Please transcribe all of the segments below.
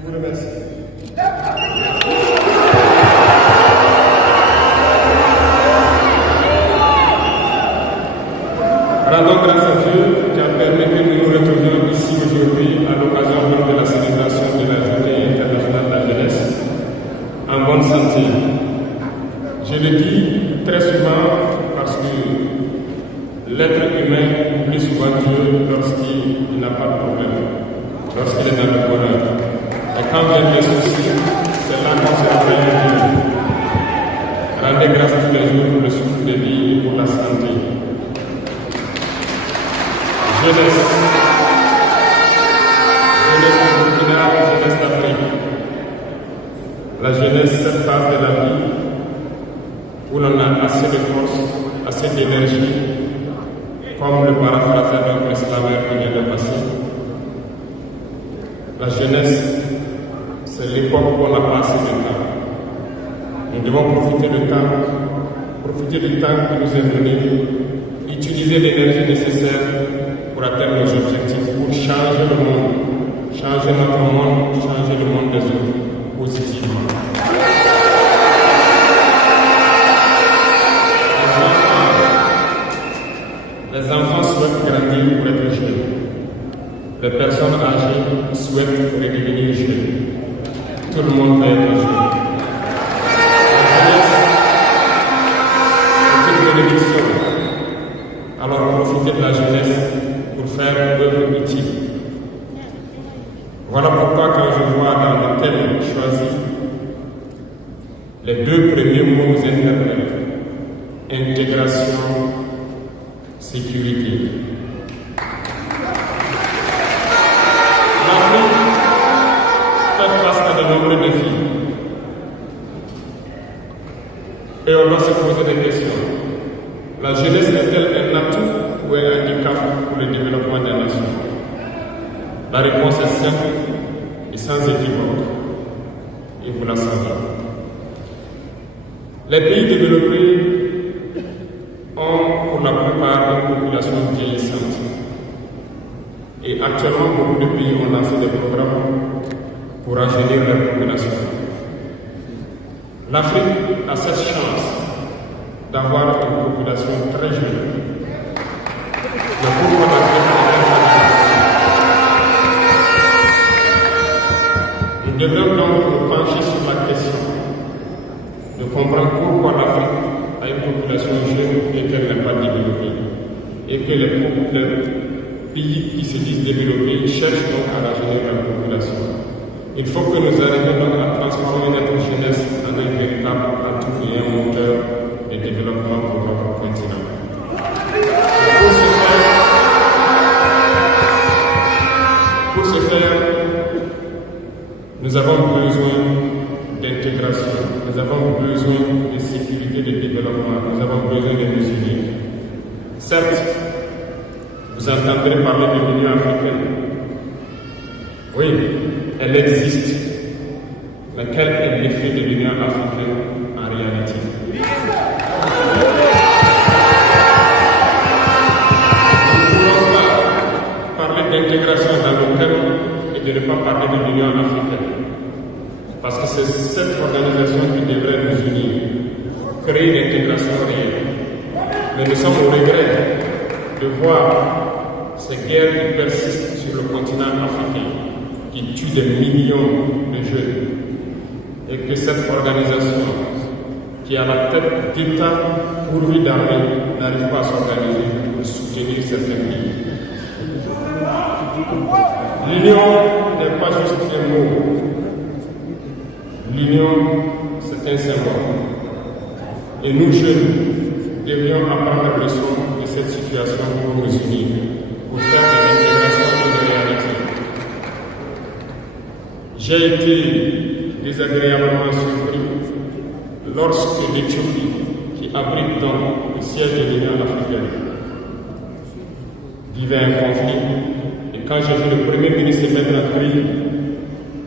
Je vous remercie. Rendons grâce à Dieu qui a permis que nous nous retrouvions ici aujourd'hui à l'occasion de la célébration de la Journée internationale de la jeunesse en bonne santé. Je le dis très souvent parce que l'être humain oublie souvent Dieu lorsqu'il n'a pas de problème, lorsqu'il est dans le bonheur. Et quand viennent les soucis, c'est là qu'on se rappelle de Dieu. Rendez grâce tous les jours pour le souffle de vie et pour la santé. Jeunesse du Burkina, jeunesse d'Afrique. La jeunesse, cette phase de la vie où l'on a assez de force, assez d'énergie, comme le paraphrasé d'un précédent qui vient de passer. La jeunesse, c'est l'époque où on n'a pas assez de temps. Nous devons profiter du temps qui nous est donné, utiliser l'énergie nécessaire pour atteindre nos objectifs, pour changer le monde, changer notre monde, changer le monde des autres positivement. Les enfants souhaitent grandir pour être jeunes. Les personnes âgées souhaitent redevenir jeunes. Tout le monde va être jeune. La jeunesse, c'est une bénédiction. Alors profitez de la jeunesse pour faire œuvre utile. Voilà pourquoi quand je vois dans le thème choisi, les deux premiers mots nous interpellent. Intégration, sécurité. L'Afrique fait face à de nombreux défis. Et on doit se poser des questions. La jeunesse est-elle un atout ou un handicap pour le développement des nations? La réponse est simple et sans équivoque. Et vous la savez. Les pays développés ont pour la plupart une population vieillissante. Et actuellement, beaucoup de pays ont lancé des programmes pour rajeunir leur population. L'Afrique a cette chance d'avoir une population très jeune. Mais pourquoi l'Afrique est Nous devons donc nous pencher sur la question de comprendre pourquoi l'Afrique a une population jeune et qu'elle n'est pas développée. Et que les pays qui se disent développés cherchent donc à rajeunir leur population. Il faut que nous arrivions donc à transformer notre jeunesse en un véritable atout et un moteur de développement pour notre continent. Pour ce faire, nous avons besoin d'intégration, nous avons besoin de sécurité, de développement, nous avons besoin de nous unir. Certes, vous entendrez parler de l'Union africaine. Oui, elle existe. Mais quel est l'effet de l'Union africaine en réalité? Nous ne pouvons pas parler d'intégration dans le terme et de ne pas parler de l'Union africaine. Parce que c'est cette organisation qui devrait nous unir, créer une intégration réelle. Mais nous sommes au regret de voir ces guerres qui persistent sur le continent africain, qui tuent des millions de jeunes, et que cette organisation, qui est à la tête d'États pourvus d'armées, n'arrive pas à s'organiser pour soutenir certains pays. L'union n'est pas juste un mot. L'union, c'est un symbole. Et nous, jeunes, devrions apprendre la leçon de cette situation pour nous unir, pour faire de l'intégration une réalité. J'ai été désagréablement surpris lorsque l'Éthiopie, qui abrite donc le siège de l'Union africaine, vivait un conflit. Et quand j'ai vu le Premier ministre se mettre en crise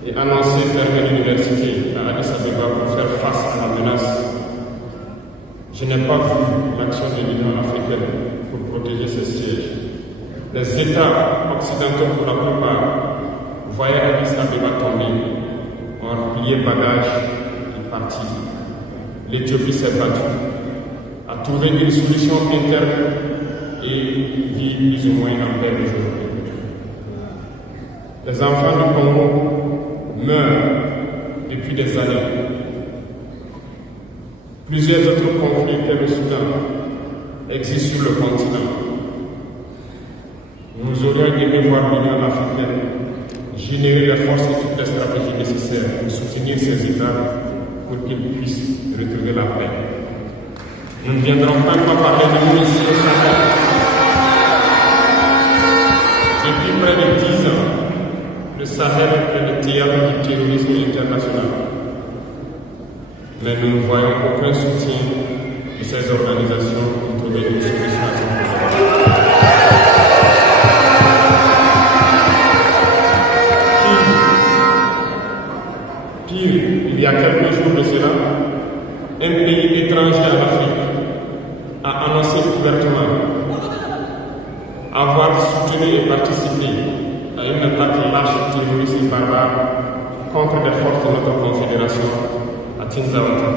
et annoncer fermer l'université à Addis Abeba pour faire face à la menace, je n'ai pas vu l'action de l'Union africaine pour protéger ce siège. Les États occidentaux, pour la plupart, voyaient Addis Abeba tomber plié bagage et parti. L'Éthiopie s'est battue, a trouvé une solution interne et vit plus ou moins en paix aujourd'hui. Les enfants du Congo meurent depuis des années. Plusieurs autres conflits que le Soudan existent sur le continent. Nous aurions aimé voir l'Union africaine générer les forces et toutes les stratégies nécessaires pour soutenir ces États pour qu'ils puissent retrouver la paix. Nous ne viendrons pas parler de nous ici au Sahel. Depuis près de 10 ans, le Sahel est le théâtre du terrorisme international. Mais nous ne voyons aucun soutien de ces organisations pour trouver une solution à ce problème. Pire, il y a quelques jours de cela, un pays étranger à l'Afrique a annoncé ouvertement avoir soutenu et participé à une attaque lâche, terroriste et barbare contre des forces de notre confédération à Tinzawata.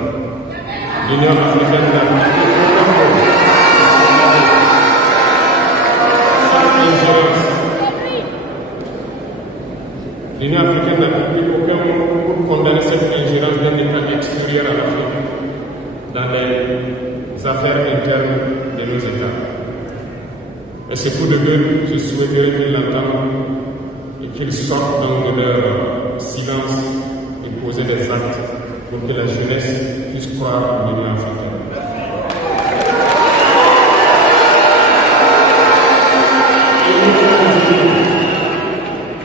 L'Union africaine n'a pris aucun rôle sans ingérence. L'Union africaine n'a pris aucun rôle pour condamner cette ingérence d'un État extérieur à l'Afrique dans les affaires internes de nos États. Et ces coups de gueule, je souhaiterais qu'ils l'entendent et qu'ils sortent donc de leur silence et poser des actes pour que la jeunesse puisse croire en l'Union africaine.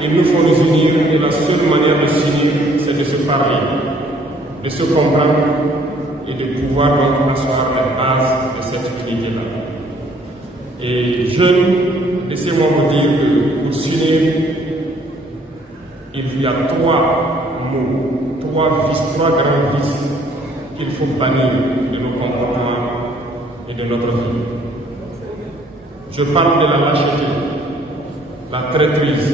Il nous faut nous unir et la seule manière de s'unir, c'est de se parler, de se comprendre et de pouvoir donc asseoir les bases de cette unité-là. Et jeunes, laissez-moi vous dire que pour s'unir, il y a 3 mots, 3 vices, 3 grands vices qu'il faut bannir de nos comportements et de notre vie. Je parle de la lâcheté, la traîtrise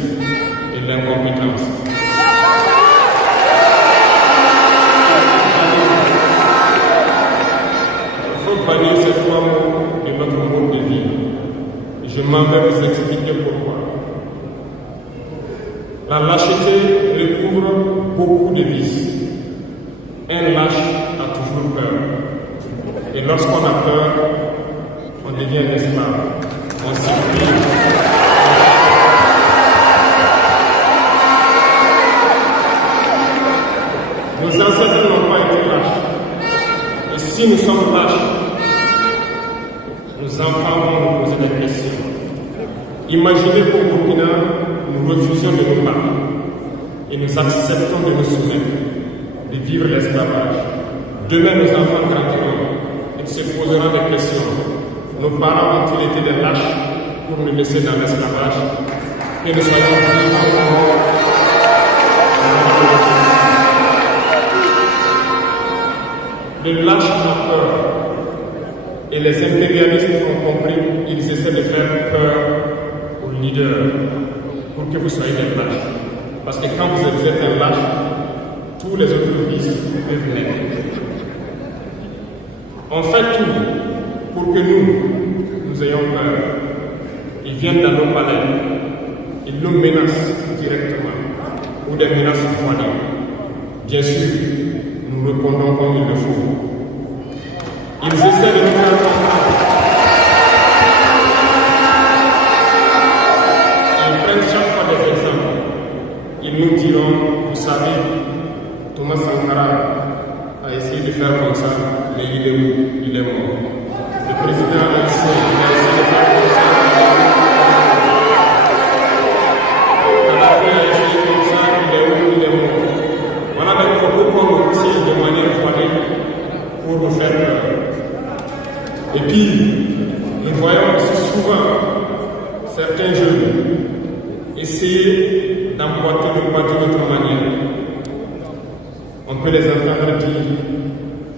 et l'incompétence. Il faut bannir ces 3 mots de notre mode de vie. Je m'en vais vous expliquer pourquoi. La lâcheté recouvre beaucoup de vices. Un lâche a toujours peur. Et lorsqu'on a peur, on devient un esclave. On s'y. Nos ancêtres n'ont pas été lâches. Et si nous sommes lâches, nos enfants vont nous poser des questions. Imaginez qu'au Burkina, nous refusions de nous battre et nous acceptons de nous soumettre, de vivre l'esclavage. Demain, nos enfants grandiront, ils se poseront des questions. Nos parents ont-ils été des lâches pour nous laisser dans l'esclavage? Que nous soyons vivants ou morts. Le lâche a peur. Et les impérialistes ont compris, ils essaient de faire peur aux leaders pour que vous soyez des lâches. Parce que quand vous êtes un lâche, tous les autres vices peuvent naître. On fait tout pour que nous ayons peur. Ils viennent dans nos palais, ils nous menacent directement, ou des menaces froides. Bien sûr, nous répondons comme il le faut. Ils essaient de nous faire comprendre. Ils prennent chaque fois des exemples. Ils nous diront, vous savez, Thomas Sankara a essayé de faire comme ça, mais il est où? Il est mort. Le président a essayé de faire comme ça. Kadhafi a essayé comme ça, il est où? Il est mort. Voilà des propos qu'on obtient de manière froide pour nous faire peur. Et puis, nous voyons aussi souvent certains jeunes essayer d'emboîter le pas d'une autre manière. On peut les entendre dire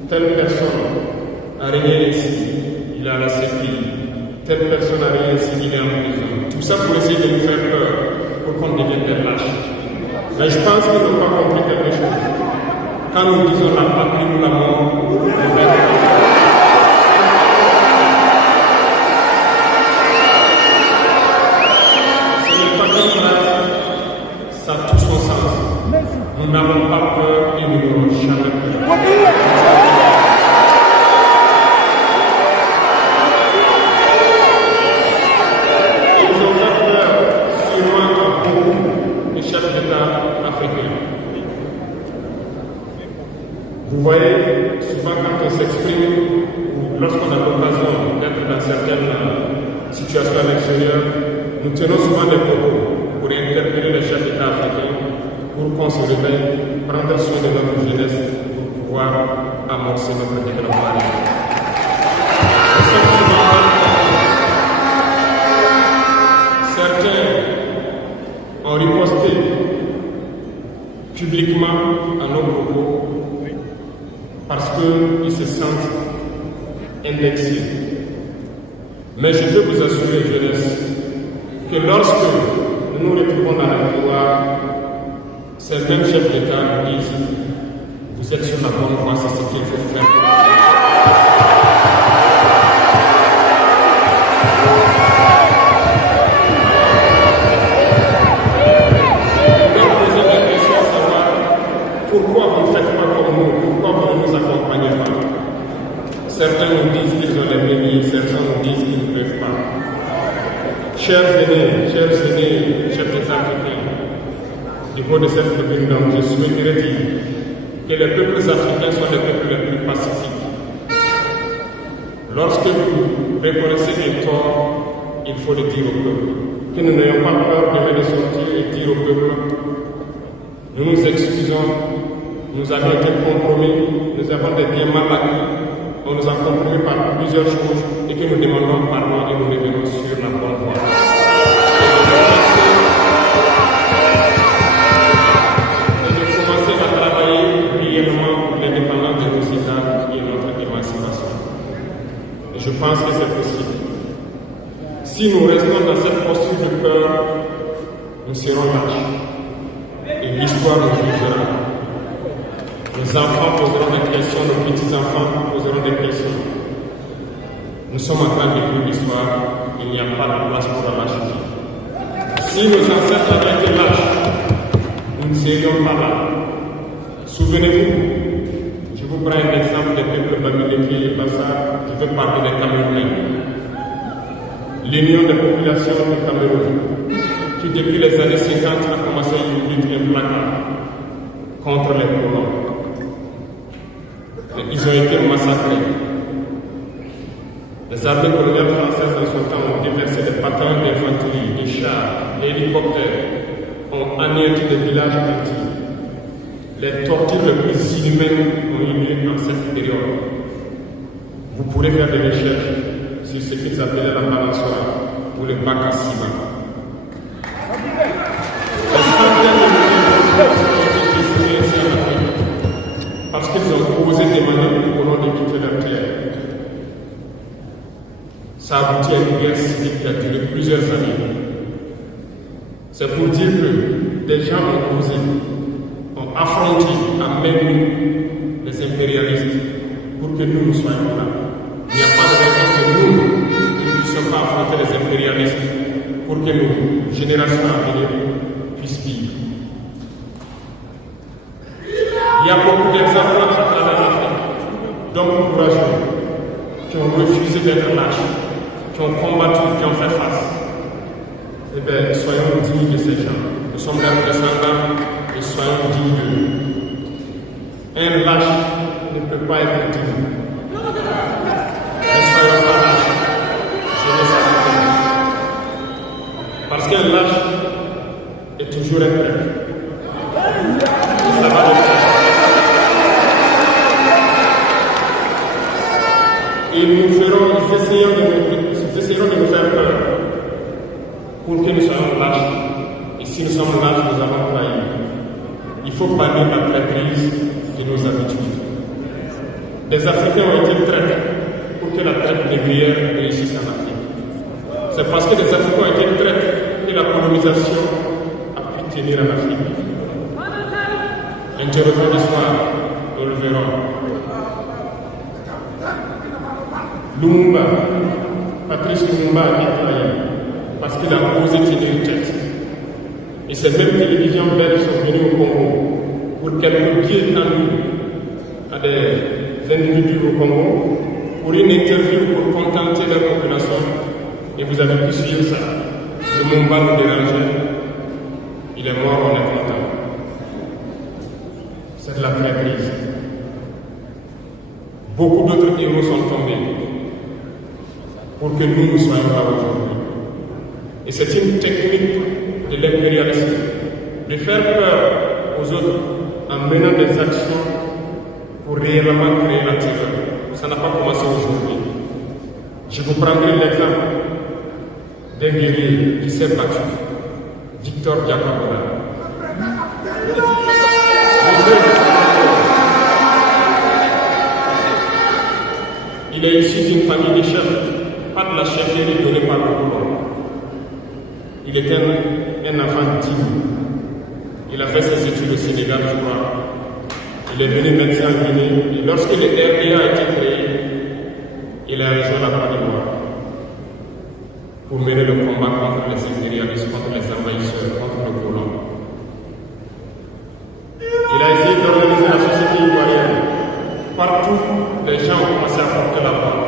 telle personne a régné ici, il a la CPI, telle personne a régné ici, il est en prison. Tout ça pour essayer de nous faire peur, pour qu'on devienne des lâches. Mais je pense qu'ils n'ont pas compris quelque chose. Quand nous disons la patrie ou la mort, ce n'est pas qu'une phrase, ça a tout son sens. Nous n'avons pas peur et nous n'aurons jamais peur. Ils ont fait peur sûrement à beaucoup de chefs d'État africains. Vous voyez, souvent quand on s'exprime, ou lorsqu'on a l'occasion d'être dans certaines situations à l'extérieur, nous tenons souvent des propos pour interpeller les chefs d'État africains, pour qu'on se réveille, prendre soin de notre jeunesse, pour pouvoir amorcer notre développement. Nous sommes souvent certains ont riposté publiquement à nos propos, parce qu'ils se sentent indexés. Mais je peux vous assurer, jeunesse, que lorsque nous nous retrouvons dans la pouvoir, certains chefs d'État nous disent vous êtes sur la bonne voie, c'est ce qu'il faut faire. Pourquoi vous ne faites pas comme nous? Pourquoi vous ne nous accompagnez pas? Certains nous disent qu'ils ont les bénis, certains nous disent qu'ils ne peuvent pas. Chers aînés, chefs d'État africains, du haut de cette tribune, donc, je souhaiterais dire que les peuples africains sont les peuples les plus pacifiques. Lorsque vous reconnaissez un tort, il faut le dire au peuple. Que nous n'ayons pas peur de sortir et dire au peuple nous nous excusons, nous avons été compromis, nous avons des biens mal acquis, on nous a compromis par plusieurs choses et que nous demandons pardon et nous revenons sur la bonne voie. Et de commencer à travailler réellement pour l'indépendance de nos États et notre émancipation. Et je pense que c'est possible. Si nous restons dans cette posture de peur, nous serons lâches. Et l'histoire nous jugera. Nos enfants poseront des questions, nos petits-enfants poseront des questions. Nous sommes en train d'écrire l'histoire, il n'y a pas de place pour la lâcheté. Si nos ancêtres avaient été lâches, nous ne serions pas là. Souvenez-vous, je vous prends un exemple des peuples babyloniens et Bassa, je veux parler des Camerounais. L'Union des populations du Cameroun, qui depuis les années 50 a commencé une lutte implacable contre les colons. Ils ont été massacrés. Les armées coloniales françaises en son temps ont déversé des patrouilles d'infanterie, des chars, des hélicoptères, ont anéanti des villages entiers. Les tortures les plus inhumaines ont eu lieu dans cette période. Vous pourrez faire des recherches sur ce qu'ils appelaient la balançoire ou le bac à ciment. Parce qu'ils ont osé demander aux colons de quitter leur terre. Ça a abouti à une guerre civile qui a duré plusieurs années. C'est pour dire que des gens ont osé, ont affronté à même nous les impérialistes pour que nous soyons là. Il n'y a pas de raison que nous ne puissions pas affronter les impérialistes pour que nos générations à venir puissent vivre. Il y a beaucoup d'exemples à travers l'Afrique d'hommes courageux qui ont refusé d'être lâches, qui ont combattu, qui ont fait face. Eh bien, soyons dignes de ces gens. Nous sommes leurs descendants et soyons dignes d'eux. Un lâche ne peut pas être digne. Ne soyons pas lâches. Je laisse à parce qu'un lâche est toujours un prêtre. Et ça va le faire. Et ils essaieront de nous faire peur pour que nous soyons lâches. Et si nous sommes lâches, nous avons trahi. Il faut bannir la traîtrise de nos habitudes. Les Africains ont été traîtres pour que la traite négrière réussisse en Afrique. C'est parce que les Africains ont été traîtres que la colonisation a pu tenir en Afrique. Interrogeons l'histoire. nous le verrons. Lumumba, Patrice Lumumba a été trahi parce qu'il a osé tenir une tête. Et ces mêmes télévisions belges sont venues au Congo pour quelques pieds tendus à des individus au Congo pour une interview pour contenter leur population. Et vous avez pu suivre ça. Lumumba nous dérangeait. Il est mort, on est content. C'est de la traîtrise. Beaucoup d'autres héros sont tombés pour que nous soyons là aujourd'hui. Et c'est une technique de l'impérialisme, de faire peur aux autres en menant des actions pour réellement créer la terreur. Ça n'a pas commencé aujourd'hui. Je vous prendrai l'exemple d'un guerrier qui s'est battu, Victor Diakabona. Il est issu d'une famille de chefs, pas de la chefferie donnée par le colon. Il était un enfant digne. Il a fait ses études au Sénégal, je crois. Il est devenu médecin en Guinée. Et lorsque le RDA a été créé, il a rejoint la Côte d'Ivoire pour mener le combat contre les impérialistes, contre les envahisseurs, contre le colon. Il a essayé d'organiser la société ivoirienne. Partout, les gens ont commencé à porter la voix.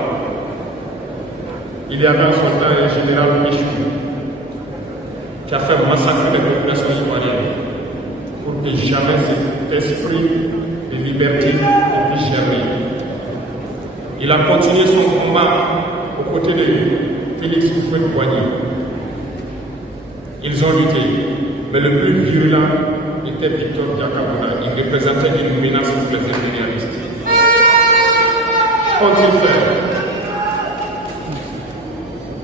Il y avait en son temps un général Michou qui a fait massacrer les populations ivoiriennes pour que jamais cet esprit de liberté ne puisse germer. Il a continué son combat aux côtés de Félix Houphouët-Boigny. Ils ont lutté, mais le plus virulent était Victor Diakabona. Il représentait une menace pour les impérialistes. Qu'ont-ils fait?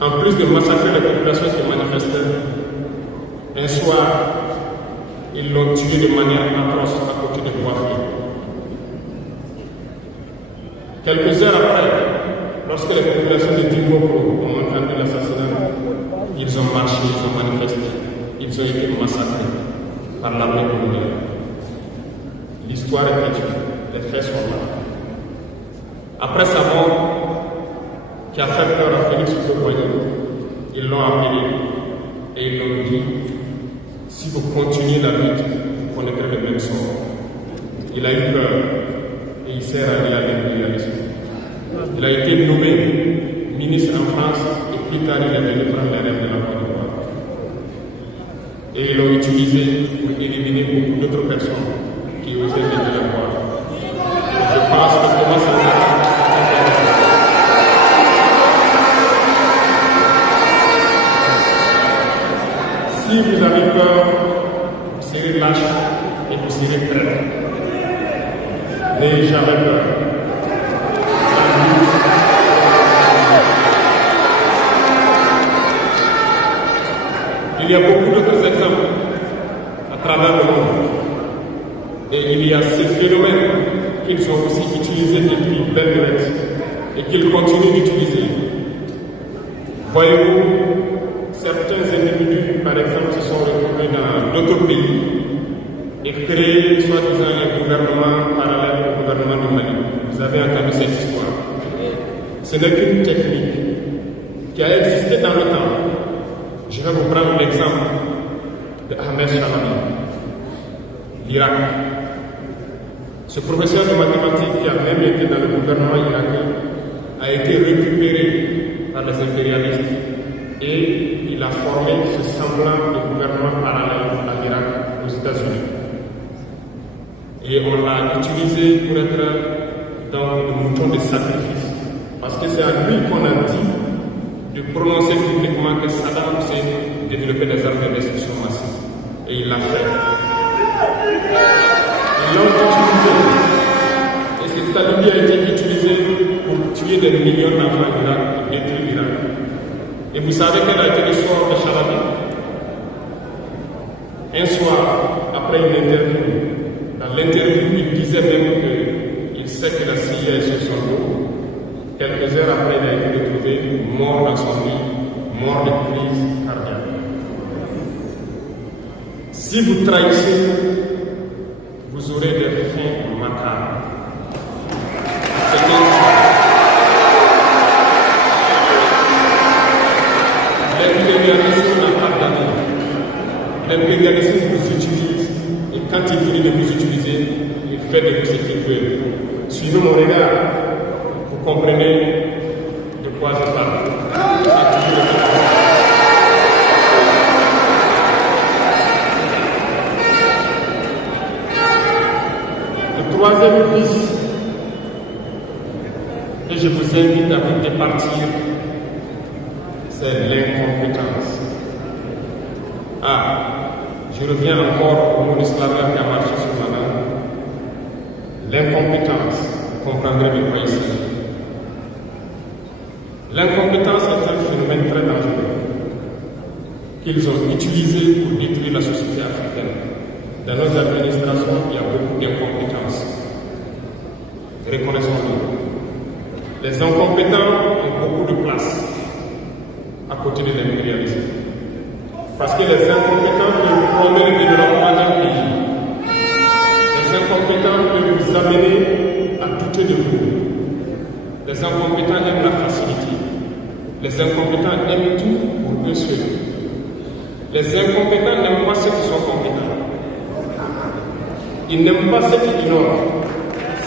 En plus de massacrer les populations qui manifestaient, un soir, ils l'ont tué de manière atroce à côté de Boafi. Quelques heures après, lorsque les populations de Timboko ont entendu l'assassinat, ils ont marché, ils ont manifesté, ils ont été massacrés par l'armée coloniale. L'histoire est écrite, les faits sont là. Après sa mort, qui a fait peur à Félix Houphouët-Boigny, ils l'ont appelé et ils l'ont dit: si vous continuez la lutte, vous connaîtrez le même sort. Il a eu peur et il s'est rallié à l'impérialisme. Il a été nommé ministre en France et plus tard il est venu prendre les rênes de la Côte d'Ivoire. Et ils l'ont utilisé pour éliminer beaucoup d'autres personnes qui osaient venir le voir. Je pense que comment ça va. Si vous avez peur, vous serez lâche et vous serez traître. N'ayez jamais peur. Il y a beaucoup d'autres exemples à travers le monde. Et il y a ces phénomènes qu'ils ont aussi utilisés depuis belle lurette et qu'ils continuent d'utiliser. Voyez-vous, certains individus, par exemple, se sont retrouvés dans d'autres pays et créé soi-disant un gouvernement parallèle au gouvernement du Mali. Vous avez entendu cette histoire. Ce n'est qu'une technique qui a existé dans le temps. Je vais vous prendre l'exemple de Ahmed Shalami, l'Irak. Ce professeur de mathématiques qui a même été dans le gouvernement irakien a été récupéré par les impérialistes et il a formé ce semblant de gouvernement parallèle à l'Irak aux États-Unis. Et on l'a utilisé pour être dans le mouton de sacrifice. Parce que c'est à lui qu'on a dit de prononcer publiquement que Saddam Hussein développait des armes de destruction massive. Et il l'a fait. Ils l'ont utilisé. Et cette alibi a été utilisé pour tuer des millions d'enfants en Irak et détruire l'Irak. Et vous savez quel a été le sort de Shalami? Un soir, après une interview, dans l'interview, il disait même qu'il sait que la CIA est sur son dos. Quelques heures après, il a été retrouvé mort dans son lit, mort de crise cardiaque. Si vous trahissez, vous aurez des fins macabres. fait de vous ce qu'il veut. Suivez mon regard, vous comprenez de quoi je parle. Le troisième vice, et je vous invite à vous départir, c'est l'incompétence. Je reviens encore au mot de Slavia qui a marché sur ma langue. L'incompétence, vous comprendrez de quoi il s'agit. L'incompétence est un phénomène très dangereux qu'ils ont utilisé pour détruire la société africaine. Dans nos administrations, il y a beaucoup d'incompétence. Reconnaissons-le. Les incompétents ont beaucoup de place à côté de l'impérialisme. Parce que les incompétents peuvent prôner le développement d'un pays. Les incompétents peuvent vous amener à douter de vous. Les incompétents aiment la facilité. Les incompétents aiment tout pour eux seuls. Les incompétents n'aiment pas ceux qui sont compétents. Ils n'aiment pas ceux qui ignorent,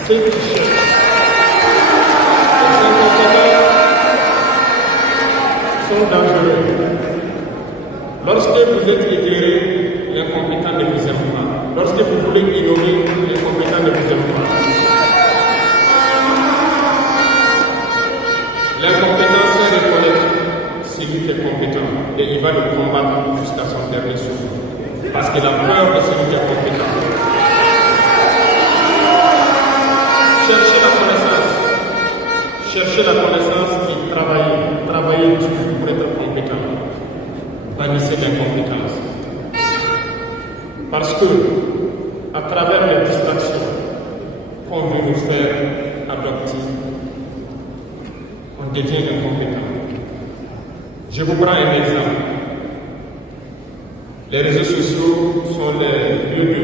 ceux qui cherchent. Les incompétents sont dangereux. Lorsque vous êtes éclairé, l'incompétent ne vous aime pas. Lorsque vous voulez ignorer, l'incompétent ne vous aime pas. L'incompétent, c'est reconnaître celui qui est compétent et il va le combattre jusqu'à son dernier souffle. Parce qu'il a peur de celui qui est compétent. Cherchez la connaissance. Cherchez la connaissance et travaillez dur pour être compétent. Bannissez l'incompétence. Parce que, à travers les distractions qu'on veut nous faire adopter, on devient incompétent. Je vous prends un exemple. Les réseaux sociaux sont les lieux de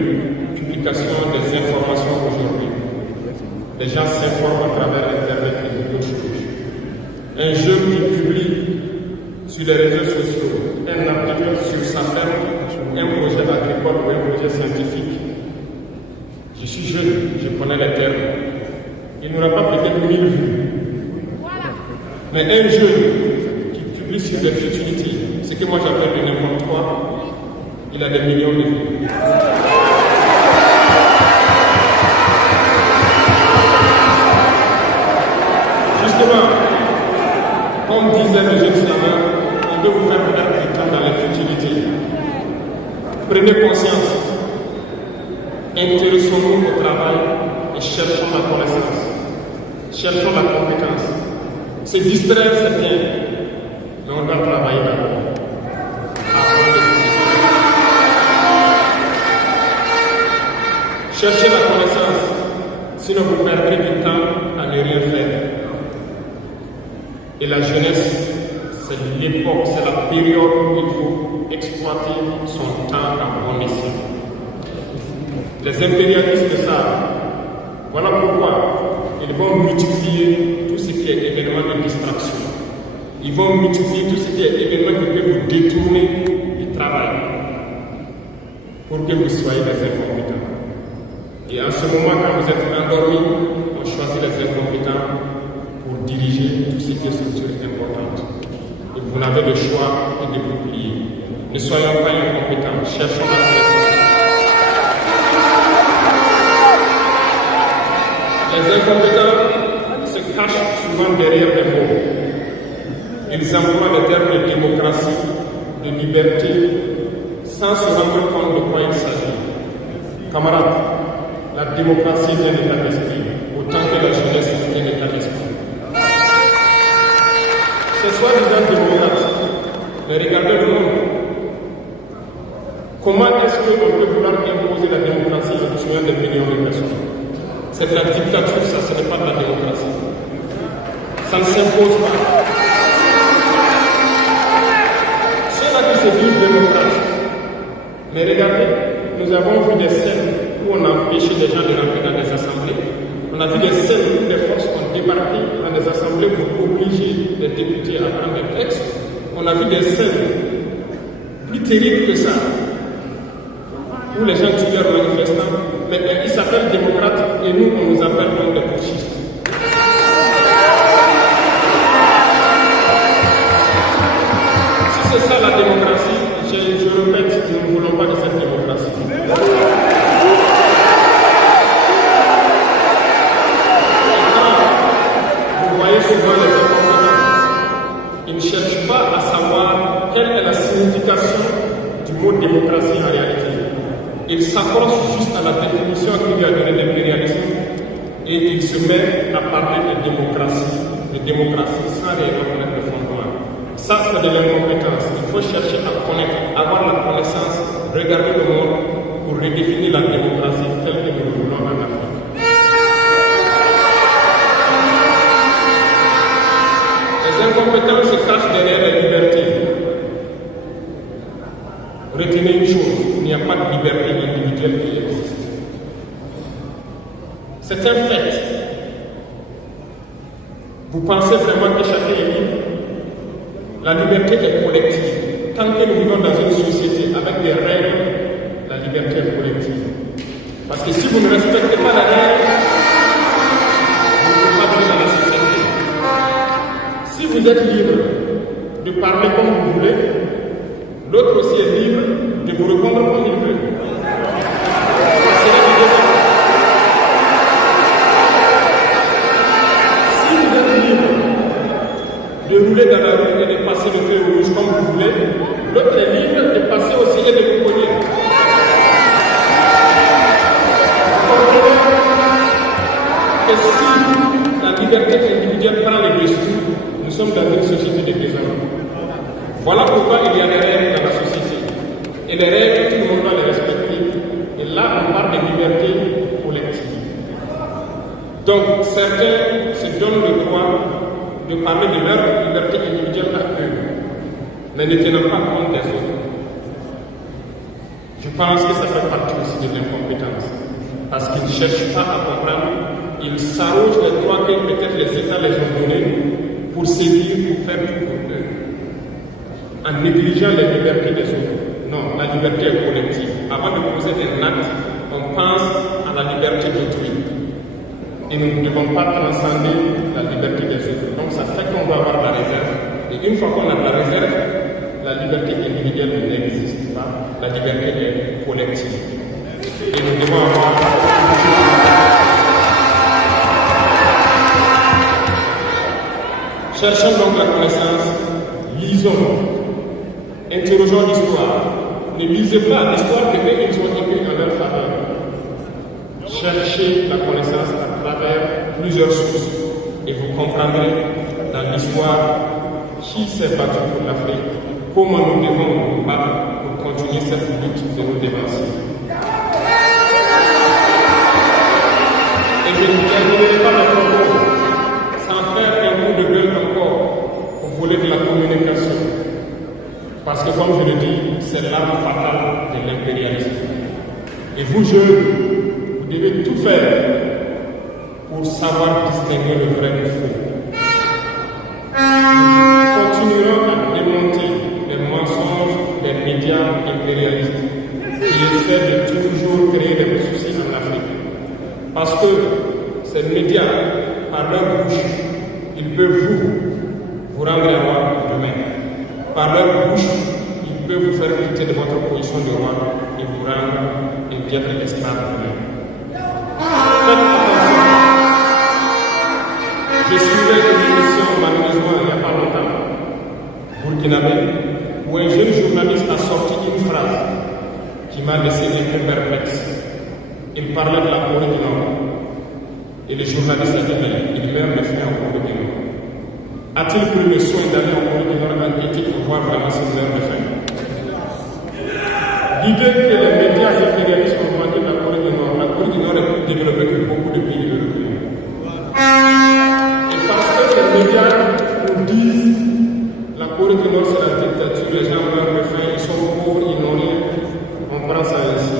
publication des informations aujourd'hui. Les gens s'informent à travers Internet et d'autres choses. Un jeune qui publie sur les réseaux sociaux un article sur sa ferme, un projet agricole ou un projet scientifique. Je suis jeune, je connais les termes. Il n'aura pas peut-être 1000 vues. Mais un jeune qui publie sur des futilités, ce que moi j'appelle de n'importe quoi, il a des millions de vues. Justement, comme disait le jeune Slavin, on veut vous faire perdre du temps dans les futilités. Prenez conscience. Intéressons-nous au travail et cherchons la connaissance. Cherchons la compétence. Se distraire, c'est bien, mais on doit travailler d'abord. Avant de se distraire. Cherchez la connaissance, sinon vous perdrez du temps à ne rien faire. Et la jeunesse, c'est l'époque, c'est la période où il faut exploiter son temps à bon escient. Les impérialistes savent. Voilà pourquoi ils vont multiplier tout ce qui est événement de distraction. Ils vont multiplier tout ce qui est événement qui peut vous détourner du travail pour que vous soyez des incompétents. Et en ce moment, quand vous êtes endormis, on choisit les incompétents pour diriger tout ce qui est structure importante. Et vous n'avez le choix que de vous plier. Ne soyons pas incompétents, cherchons la connaissance. Les incompétents se cachent souvent derrière les mots. Ils emploient les termes de démocratie, de liberté, sans se rendre compte de quoi il s'agit. Camarades, la démocratie est un état d'esprit, autant que la jeunesse est un état d'esprit. C'est soi-disant démocratie, mais regardez le monde. Comment est-ce qu'on peut vouloir imposer la démocratie en tuant des millions de personnes? C'est de la dictature, ça, ce n'est pas de la démocratie. Ça ne s'impose pas. Ceux-là qui se disent démocrates, mais regardez, nous avons vu des scènes où on a empêché les gens de rentrer dans des assemblées. On a vu des scènes où les forces ont débarqué dans des assemblées pour obliger les députés à prendre des textes. On a vu des scènes plus terribles que ça, où les gens tuent leurs manifestants, mais ils s'appellent démocrates et nous, on nous appelle donc des putschistes. Si c'est ça la démocratie, je répète, nous ne voulons pas de cette démocratie. Vous voyez souvent les incompétents. Ils ne cherchent pas à savoir quelle est la signification du mot démocratie en réalité. Ils s'accrochent juste à la définition qu'il y a donnée d'impérialisme et ils se mettent à parler de démocratie sans réellement connaître le fondement. Ça, c'est de l'incompétence. Il faut chercher à connaître, avoir la connaissance, regarder le monde pour redéfinir la démocratie telle que nous le voulons en Afrique. Les incompétents se cachent derrière la liberté. Retenez une chose, il n'y a pas de liberté individuelle qui existe. C'est un fait. Vous pensez vraiment que chacun est libre? La liberté est collective. Tant que nous vivons dans une société avec des règles, la liberté est collective. Parce que si vous ne respectez pas la règle, vous ne pouvez pas vivre dans la société. Si vous êtes libre de parler comme vous voulez, l'autre aussi est libre de vous répondre comme il veut. C'est la liberté. Si vous êtes libre de rouler dans la rue et de passer le feu rouge comme vous voulez, l'autre est libre de passer aussi et de vous cogner. Et si la liberté individuelle prend le dessus, nous sommes dans une société de désordre. Voilà pourquoi il y a des règles dans la société. Et les règles, tout le monde doit les respecter. Et là, on parle de liberté collective. Donc, certains se donnent le droit de parler de leur liberté individuelle à eux, mais ne tenant pas compte des autres. Je pense que ça fait partie aussi de l'incompétence. Parce qu'ils ne cherchent pas à comprendre, ils s'arrogent les droits que peut-être les États les ont donnés pour sévir, pour faire tout pour eux, en négligeant les libertés des autres. Non, la liberté est collective. Avant de poser un acte, on pense à la liberté d'autrui. Et nous ne devons pas transcender la liberté des autres. Donc ça fait qu'on va avoir la réserve. Et une fois qu'on a la réserve, la liberté individuelle n'existe pas. La liberté est collective. Et nous devons avoir... Cherchons donc la connaissance, lisons, interrogeons l'histoire. Ne lisez pas l'histoire que eux, ils ont écrite en leur faveur. Cherchez la connaissance à travers plusieurs sources et vous comprendrez dans l'histoire qui s'est battu pour l'Afrique, comment nous devons nous battre pour continuer cette lutte de nos dévanciers. Et je ne terminerai pas mes propos sans faire un coup de gueule encore au volet de la communication. Parce que comme je le dis, c'est l'arme fatale de l'impérialisme. Et vous, jeunes, vous devez tout faire pour savoir distinguer le vrai du faux. Nous continuerons à démonter les mensonges des médias impérialistes qui essaient de toujours créer des soucis en Afrique. Parce que ces médias, par leur bouche, ils peuvent vous rendre roi demain. Par leur bouche, ils peuvent vous faire quitter de votre position de roi et vous rendre un piètre esclave demain. Faites attention. Je suivais une émission, malheureusement, il n'y a pas longtemps, burkinabé, où un jeune journaliste a sorti une phrase qui m'a laissé un peu perplexe. Il parlait de la Corée du Nord. Et le journaliste a dit, il meurt le fait en Corée du Nord. A-t-il pris le soin d'aller en Corée du Nord enquêter pour voir vraiment s'il meurt de faim? L'idée que les médias impérialistes ont vendu la Corée du Nord est plus développée que beaucoup de pays européens. Et parce que ces médias nous disent la Corée du Nord c'est la dictature, les gens meurent de faim, ils sont pauvres, ils n'ont rien, on prend ça ainsi.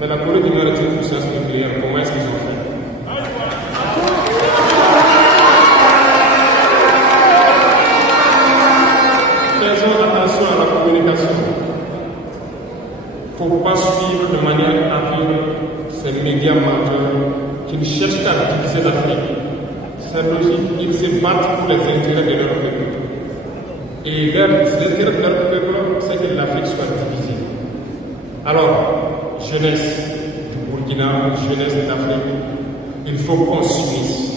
Mais la Corée du Nord est une puissance nucléaire, comment est-ce qu'ils ont fait? Faisons attention à la communication. Il ne faut pas suivre de manière aveugle ces médias menteurs qui qui ne cherchent qu'à diviser l'Afrique. C'est logique, ils se battent pour les intérêts de leur peuple. Et l'intérêt de leur peuple, c'est que l'Afrique soit divisée. Alors, jeunesse du Burkina, jeunesse d'Afrique, il faut qu'on s'unisse.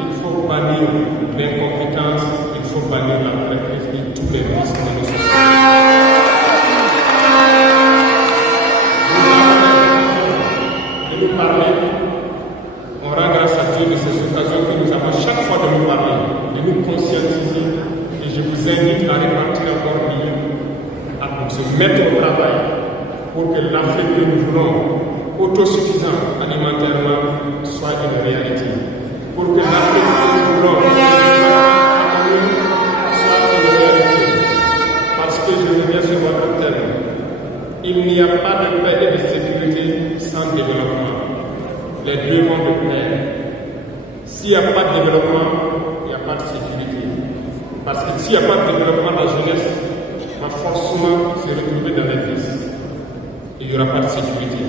Il faut bannir l'incompétence, il faut bannir la traîtrise et tous les vices de nos sociétés. De nous parler, on rend grâce à Dieu de ces occasions que nous avons chaque fois de nous parler, de nous conscientiser. Et je vous invite à répartir encore mieux, à se mettre au travail pour que l'Afrique que nous voulons, autosuffisante alimentairement, soit une réalité. Pour que l'Afrique que nous voulons, soit une réalité. Parce que je reviens sur votre thème. Il n'y a pas de paix et de sécurité sans développement. Les deux vont de pair. S'il n'y a pas de développement, il n'y a pas de sécurité. Parce que s'il n'y a pas de développement, la jeunesse va forcément se retrouver dans les vices. Il n'y aura pas de sécurité.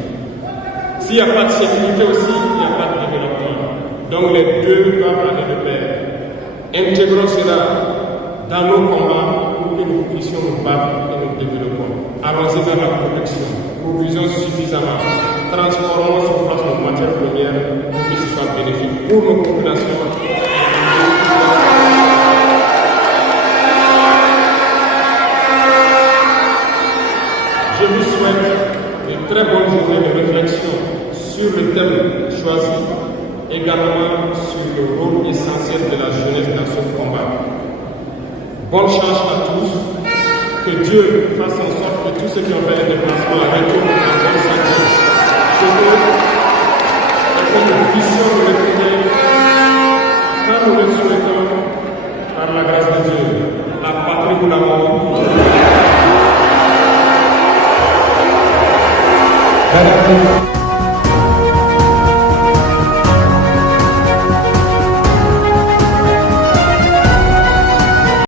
S'il n'y a pas de sécurité aussi, il n'y a pas de développement. Donc les deux doivent aller de pair. Intégrons cela dans nos combats pour que nous puissions nous battre et nous développer. Allons-y dans la production. Produisons suffisamment. Transformons sur place nos matières premières pour que ce soit bénéfique pour nos populations. Je vous souhaite une très bonne journée de réflexion sur le thème choisi, également sur le rôle essentiel de la jeunesse dans ce combat. Bonne chance à tous, que Dieu fasse en sorte que tous ceux qui ont fait un déplacement retournent en bonne santé chez eux et que nous puissions nous retrouver quand nous le souhaitons par la grâce de Dieu. La patrie ou la mort. Thank you.